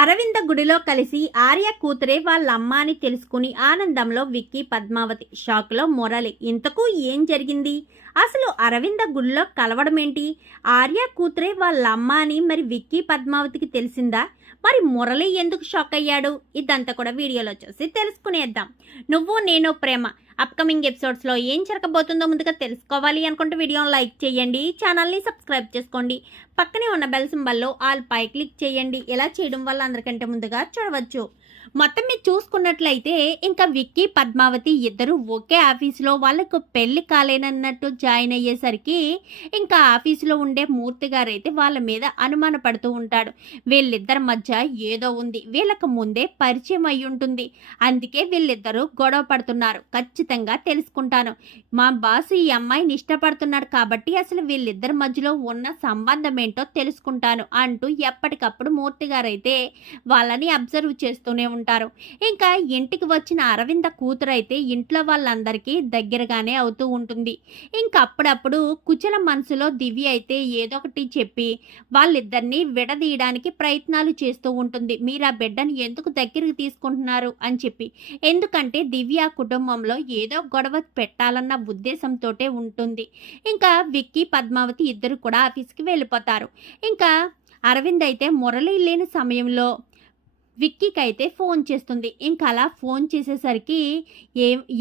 అరవింద గుడిలో కలిసి ఆర్య కూతురే వాళ్ళ అమ్మ అని తెలుసుకుని ఆనందంలో విక్కీ, పద్మావతి షాక్లో మురళి. ఇంతకు ఏం జరిగింది? అసలు అరవింద గుడిలో కలవడం ఏంటి? ఆర్య కూతురే వాళ్ళ అమ్మ అని మరి విక్కీ, పద్మావతికి తెలిసిందా? మరి మురళి ఎందుకు షాక్ అయ్యాడు? ఇదంతా కూడా వీడియోలో చూసి తెలుసుకునేద్దాం. నువ్వు నేను ప్రేమ అప్కమింగ్ ఎపిసోడ్స్లో ఏం జరగబోతుందో ముందుగా తెలుసుకోవాలి అనుకుంటే వీడియోని లైక్ చేయండి, ఛానల్ని సబ్స్క్రైబ్ చేసుకోండి, పక్కనే ఉన్న బెల్ సింబల్లో ఆల్ పై క్లిక్ చేయండి. ఇలా చేయడం వల్ల అందరికంటే ముందుగా చూడవచ్చు. మొత్తం మీరు చూసుకున్నట్లయితే ఇంకా విక్కీ, పద్మావతి ఇద్దరు ఒకే ఆఫీసులో వాళ్ళకు పెళ్లి కాలేనన్నట్టు జాయిన్ అయ్యేసరికి ఇంకా ఆఫీసులో ఉండే మూర్తి గారు అయితే వాళ్ళ మీద అనుమాన పడుతూ ఉంటాడు. వీళ్ళిద్దరి మధ్య ఏదో ఉంది, వీళ్ళకు ముందే పరిచయం అయి ఉంటుంది, అందుకే వీళ్ళిద్దరూ గొడవ పడుతున్నారు, ఖచ్చితంగా తెలుసుకుంటాను. మా బాస్ ఈ అమ్మాయిని ఇష్టపడుతున్నాడు కాబట్టి అసలు వీళ్ళిద్దరి మధ్యలో ఉన్న సంబంధం ఏంటో తెలుసుకుంటాను అంటూ ఎప్పటికప్పుడు మూర్తి గారు అయితే వాళ్ళని అబ్జర్వ్ చేస్తూనే ఉంటారు. ఇంకా ఇంటికి వచ్చిన అరవింద కూతురు అయితే ఇంట్లో వాళ్ళందరికీ దగ్గరగానే అవుతూ ఉంటుంది. ఇంకా అప్పుడప్పుడు కుచల మనసులో దివ్య అయితే ఏదో ఒకటి చెప్పి వాళ్ళిద్దరినీ విడదీయడానికి ప్రయత్నాలు చేస్తూ ఉంటుంది. మీరు ఆ బిడ్డను ఎందుకు దగ్గరికి తీసుకుంటున్నారు అని చెప్పి. ఎందుకంటే దివ్య కుటుంబంలో ఏదో గొడవ పెట్టాలన్న ఉద్దేశంతో ఉంటుంది. ఇంకా విక్కీ, పద్మావతి ఇద్దరు కూడా ఆఫీస్కి వెళ్ళిపోతారు. ఇంకా అరవింద్ అయితే మురళి లేని సమయంలో విక్కీకి అయితే ఫోన్ చేస్తుంది. ఇంకా అలా ఫోన్ చేసేసరికి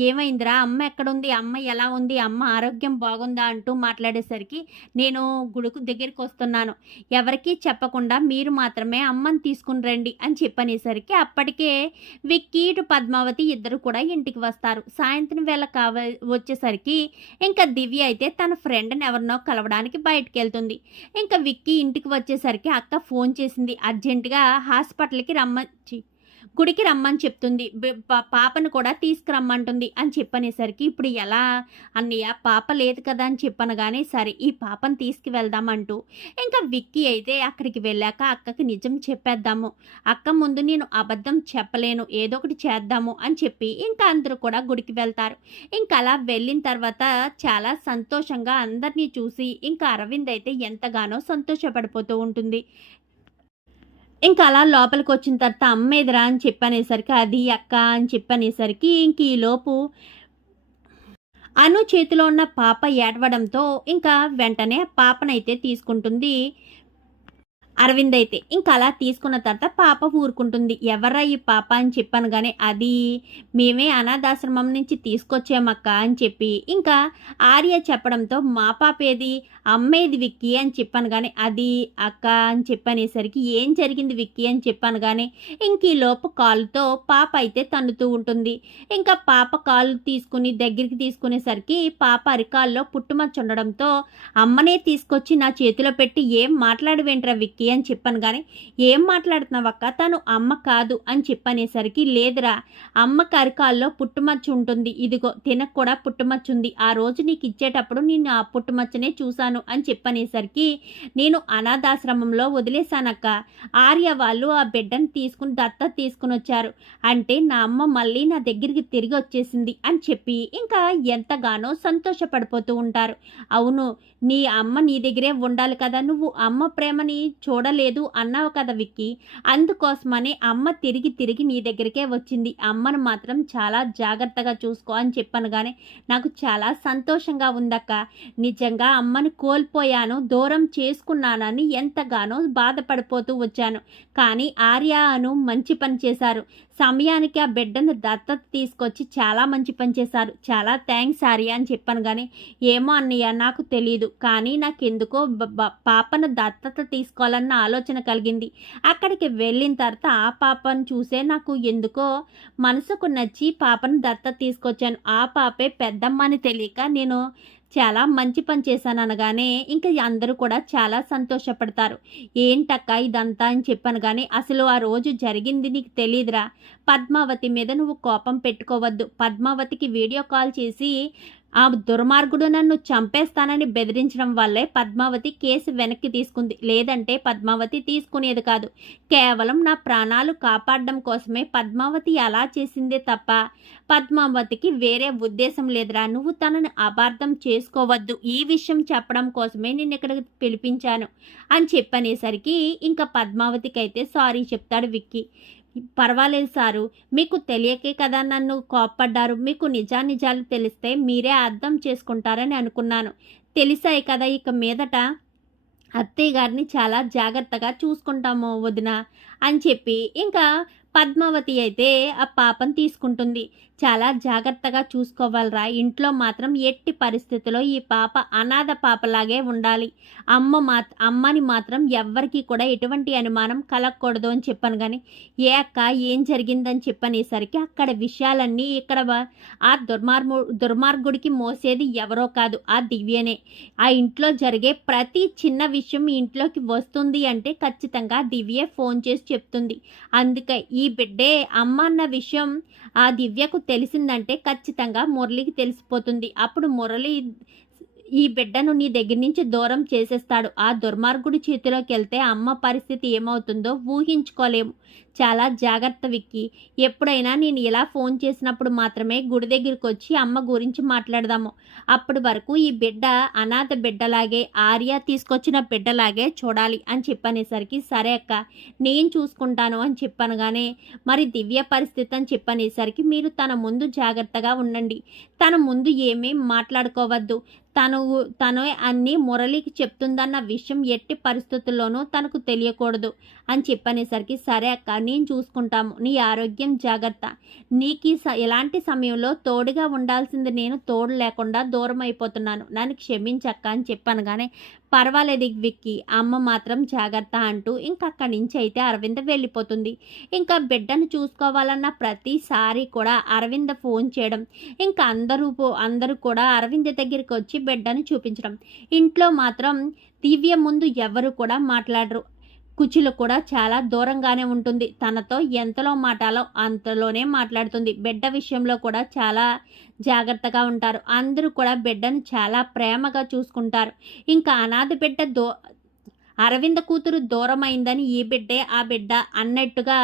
ఏమైందిరా, అమ్మ ఎక్కడుంది, అమ్మ ఎలా ఉంది, అమ్మ ఆరోగ్యం బాగుందా అంటూ మాట్లాడేసరికి నేను గుడికి దగ్గరికి వస్తున్నాను, ఎవరికీ చెప్పకుండా మీరు మాత్రమే అమ్మని తీసుకుని రండి అని చెప్పనేసరికి అప్పటికే విక్కీ, పద్మావతి ఇద్దరు కూడా ఇంటికి వస్తారు. సాయంత్రం వేళ వచ్చేసరికి ఇంకా దివ్య అయితే తన ఫ్రెండ్ని ఎవరినో కలవడానికి బయటకు వెళ్తుంది. ఇంకా విక్కీ ఇంటికి వచ్చేసరికి అక్క ఫోన్ చేసింది, అర్జెంటుగా హాస్పిటల్కి గుడికి రమ్మని చెప్తుంది, పాపను కూడా తీసుకురమ్మంటుంది అని చెప్పనేసరికి ఇప్పుడు ఎలా అన్నయ్య, పాప లేదు కదా అని చెప్పనగానే సరే ఈ పాపను తీసుకువెళ్దామంటూ ఇంకా విక్కీ అయితే అక్కడికి వెళ్ళాక అక్కకి నిజం చెప్పేద్దాము, అక్క ముందు నేను అబద్ధం చెప్పలేను, ఏదో ఒకటి చేద్దాము అని చెప్పి ఇంకా అందరూ కూడా గుడికి వెళ్తారు. ఇంకా అలా వెళ్ళిన తర్వాత చాలా సంతోషంగా అందరినీ చూసి ఇంకా అరవింద్ అయితే ఎంతగానో సంతోషపడిపోతూ ఉంటుంది. ఇంకా అలా లోపలికి వచ్చిన తర్వాత అమ్మ ఎదురా అని చెప్పనేసరికి అది అక్క అని చెప్పనేసరికి ఇంక ఈలోపు అను చేతిలో ఉన్న పాప ఏడవడంతో ఇంకా వెంటనే పాపనైతే తీసుకుంటుంది అరవింద్ అయితే. ఇంకా అలా తీసుకున్న తర్వాత పాప ఊరుకుంటుంది. ఎవర్రా ఈ పాప అని చెప్పాను కానీ అది మేమే అనాథాశ్రమం నుంచి తీసుకొచ్చామక్క అని చెప్పి ఇంకా ఆర్య చెప్పడంతో మా పాప ఏది, అమ్మేది విక్కీ అని చెప్పాను కానీ అది అక్క అని చెప్పనేసరికి ఏం జరిగింది విక్కీ అని చెప్పాను కానీ ఇంక ఈ లోపు కాలుతో పాప అయితే తన్నుతూ ఉంటుంది. ఇంకా పాప కాలు తీసుకుని దగ్గరికి తీసుకునేసరికి పాప అరికాల్లో పుట్టుమచ్చ ఉండడంతో అమ్మనే తీసుకొచ్చి నా చేతిలో పెట్టి ఏం మాట్లాడవేంట్రా విక్కీ అని చెప్పాను కానీ ఏం మాట్లాడుతున్నావక్క, తను అమ్మ కాదు అని చెప్పనేసరికి లేదురా, అమ్మ కరికాల్లో పుట్టుమచ్చ ఉంటుంది, ఇదిగో తినకు కూడా పుట్టుమచ్చ ఉంది, ఆ రోజు నీకు ఇచ్చేటప్పుడు నేను ఆ పుట్టుమచ్చనే చూశాను అని చెప్పనేసరికి నేను అనాథాశ్రమంలో వదిలేశానక్క, ఆర్య వాళ్ళు ఆ బిడ్డను తీసుకుని దత్త తీసుకుని వచ్చారు, అంటే నా అమ్మ మళ్ళీ నా దగ్గరికి తిరిగి వచ్చేసింది అని చెప్పి ఇంకా ఎంతగానో సంతోషపడిపోతూ ఉంటారు. అవును, నీ అమ్మ నీ దగ్గరే ఉండాలి కదా, నువ్వు అమ్మ ప్రేమని చూడలేదు అన్నావు కదా విక్కీ, అందుకోసమని అమ్మ తిరిగి తిరిగి నీ దగ్గరికే వచ్చింది, అమ్మను మాత్రం చాలా జాగ్రత్తగా చూసుకో అని చెప్పాను కానీ నాకు చాలా సంతోషంగా ఉందక్క, నిజంగా అమ్మను కోల్పోయాను, దూరం చేసుకున్నానని ఎంతగానో బాధపడిపోతూ వచ్చాను, కానీ ఆర్య అను మంచి పని చేశారు, సమయానికి ఆ బిడ్డను దత్తత తీసుకొచ్చి చాలా మంచి పని చేశారు, చాలా థ్యాంక్స్ ఆర్య అని చెప్పాను కానీ ఏమో అన్నయ్య నాకు తెలియదు, కానీ నాకెందుకో పాపను దత్తత తీసుకోవాలన్న ఆలోచన కలిగింది, అక్కడికి వెళ్ళిన తర్వాత ఆ పాపను చూసే నాకు ఎందుకో మనసుకు నచ్చి పాపను దత్తత తీసుకొచ్చాను, ఆ పాపే పెద్దమ్మ అని తెలియక నేను చాలా మంచి పని చేశాను అనగానే ఇంకా అందరూ కూడా చాలా సంతోషపడతారు. ఏంటక్క ఇదంతా అని చెప్పాను కానీ అసలు ఆ రోజు జరిగింది నీకు తెలియదురా, పద్మావతి మీద నువ్వు కోపం పెట్టుకోవద్దు, పద్మావతికి వీడియో కాల్ చేసి ఆ దుర్మార్గుడు నన్ను చంపేస్తానని బెదిరించడం వల్లే పద్మావతి కేసు వెనక్కి తీసుకుంది. లేదంటే పద్మావతి తీసుకునేది కాదు. కేవలం నా ప్రాణాలు కాపాడడం కోసమే పద్మావతి అలా చేసిందే తప్ప పద్మావతికి వేరే ఉద్దేశం లేదురా. నువ్వు తనని అపార్థం చేసుకోవద్దు. ఈ విషయం చెప్పడం కోసమే నేను ఇక్కడికి పిలిపించాను అని చెప్పనేసరికి ఇంకా పద్మావతికి అయితే సారీ చెప్తాడు విక్కీ. పర్వాలేదు సారు, మీకు తెలియకే కదా నన్ను కోప్పడ్డారు. మీకు నిజానిజాలు తెలిస్తే మీరే అర్థం చేసుకుంటారని అనుకున్నాను. తెలిసాయి కదా, ఇక మీదట అత్తయ్య గారిని చాలా జాగ్రత్తగా చూసుకుంటాము వదిన అని చెప్పి ఇంకా పద్మావతి అయితే ఆ పాపను తీసుకుంటుంది. చాలా జాగ్రత్తగా చూసుకోవాలరా. ఇంట్లో మాత్రం ఎట్టి పరిస్థితిలో ఈ పాప అనాథ పాపలాగే ఉండాలి. అమ్మని మాత్రం ఎవ్వరికీ కూడా ఎటువంటి అనుమానం కలగకూడదు అని చెప్పాను. కానీ ఏ అక్క ఏం జరిగిందని చెప్పనేసరికి అక్కడ విషయాలన్నీ ఇక్కడ ఆ దుర్మార్గుడికి మోసేది ఎవరో కాదు, ఆ దివ్యనే. ఆ ఇంట్లో జరిగే ప్రతి చిన్న విషయం ఇంట్లోకి వస్తుంది అంటే ఖచ్చితంగా దివ్యే ఫోన్ చేసి చెప్తుంది. అందుకే ఈ బిడ్డే అమ్మ అన్న విషయం ఆ దివ్యకు తెలిసిందంటే ఖచ్చితంగా మురళికి తెలిసిపోతుంది. అప్పుడు మురళి ఈ బిడ్డను నీ దగ్గర నుంచి దూరం చేసేస్తాడు. ఆ దుర్మార్గుడి చేతిలోకి వెళ్తే అమ్మ పరిస్థితి ఏమవుతుందో ఊహించుకోలేము. చాలా జాగ్రత్త విక్కీ. ఎప్పుడైనా నేను ఇలా ఫోన్ చేసినప్పుడు మాత్రమే గుడి దగ్గరికి వచ్చి అమ్మ గురించి మాట్లాడదాము. అప్పటి వరకు ఈ బిడ్డ అనాథ బిడ్డలాగే, ఆర్య తీసుకొచ్చిన బిడ్డలాగే చూడాలి అని చెప్పనేసరికి సరే అక్క నేను చూసుకుంటాను అని చెప్పనగానే మరి దివ్య పరిస్థితి అని చెప్పనేసరికి మీరు తన ముందు జాగ్రత్తగా ఉండండి. తన ముందు ఏమేం మాట్లాడుకోవద్దు. తనే అన్నీ మురళికి చెప్తుందన్న విషయం ఎట్టి పరిస్థితుల్లోనూ తనకు తెలియకూడదు అని చెప్పనేసరికి సరే అక్క నేను చూసుకుంటాము. నీ ఆరోగ్యం జాగ్రత్త. నీకు ఎలాంటి సమయంలో తోడుగా ఉండాల్సింది నేను తోడు లేకుండా దూరం అయిపోతున్నాను. నన్ను క్షమించక్క అని చెప్పనగానే పర్వాలేదు విక్కీ, అమ్మ మాత్రం జాగ్రత్త అంటూ ఇంకా అక్కడి నుంచి అయితే అరవింద వెళ్ళిపోతుంది. ఇంకా బిడ్డను చూసుకోవాలన్న ప్రతిసారి కూడా అరవింద ఫోన్ చేయడం, ఇంకా అందరూ కూడా అరవింద దగ్గరికి వచ్చి బిడ్డను చూపించడం. ఇంట్లో మాత్రం దివ్య ముందు ఎవరు కూడా మాట్లాడరు. కుచిలు కూడా చాలా దూరంగానే ఉంటుంది. తనతో ఎంతలో మాటాలో అంతలోనే మాట్లాడుతుంది. బిడ్డ విషయంలో కూడా చాలా జాగ్రత్తగా ఉంటారు. అందరూ కూడా బిడ్డను చాలా ప్రేమగా చూసుకుంటారు. ఇంకా అనాథ బిడ్డ అరవింద కూతురు దూరమైందని ఈ బిడ్డే ఆ బిడ్డ అన్నట్టుగా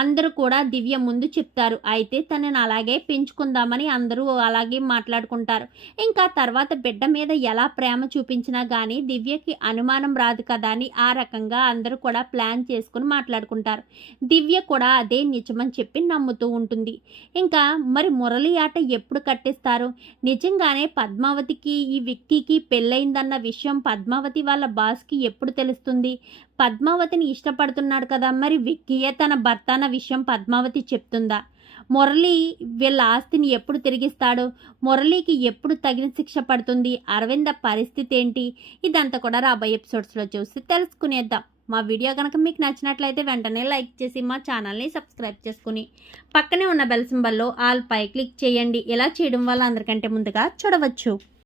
అందరూ కూడా దివ్య ముందు చెప్తారు. అయితే తనని అలాగే పెంచుకుందామని అందరూ అలాగే మాట్లాడుకుంటారు. ఇంకా తర్వాత బిడ్డ మీద ఎలా ప్రేమ చూపించినా కానీ దివ్యకి అనుమానం రాదు కదా అని ఆ రకంగా అందరూ కూడా ప్లాన్ చేసుకుని మాట్లాడుకుంటారు. దివ్య కూడా అదే నిజమని చెప్పి నమ్ముతూ ఉంటుంది. ఇంకా మరి మురళి ఆట ఎప్పుడు కట్టిస్తారు? నిజంగానే పద్మావతికి ఈ విక్కీకి పెళ్ళయిందన్న విషయం పద్మావతి వాళ్ళ బాస్కి ఎప్పుడు తెలుస్తుంది? పద్మావతిని ఇష్టపడుతున్నాడు కదా, మరి విక్కీయే తన భర్త అన్న విషయం పద్మావతి చెప్తుందా? మురళి వీళ్ళ ఆస్తిని ఎప్పుడు తిరిగిస్తాడు? మురళికి ఎప్పుడు తగిన శిక్ష పడుతుంది? అరవింద పరిస్థితి ఏంటి? ఇదంతా కూడా రాబోయే ఎపిసోడ్స్లో చూసి తెలుసుకునేద్దాం. మా వీడియో కనుక మీకు నచ్చినట్లయితే వెంటనే లైక్ చేసి మా ఛానల్ని సబ్స్క్రైబ్ చేసుకుని పక్కనే ఉన్న బెల్ సింబల్లో ఆల్ పై క్లిక్ చేయండి. ఇలా చేయడం వల్ల అందరికంటే ముందుగా చూడవచ్చు.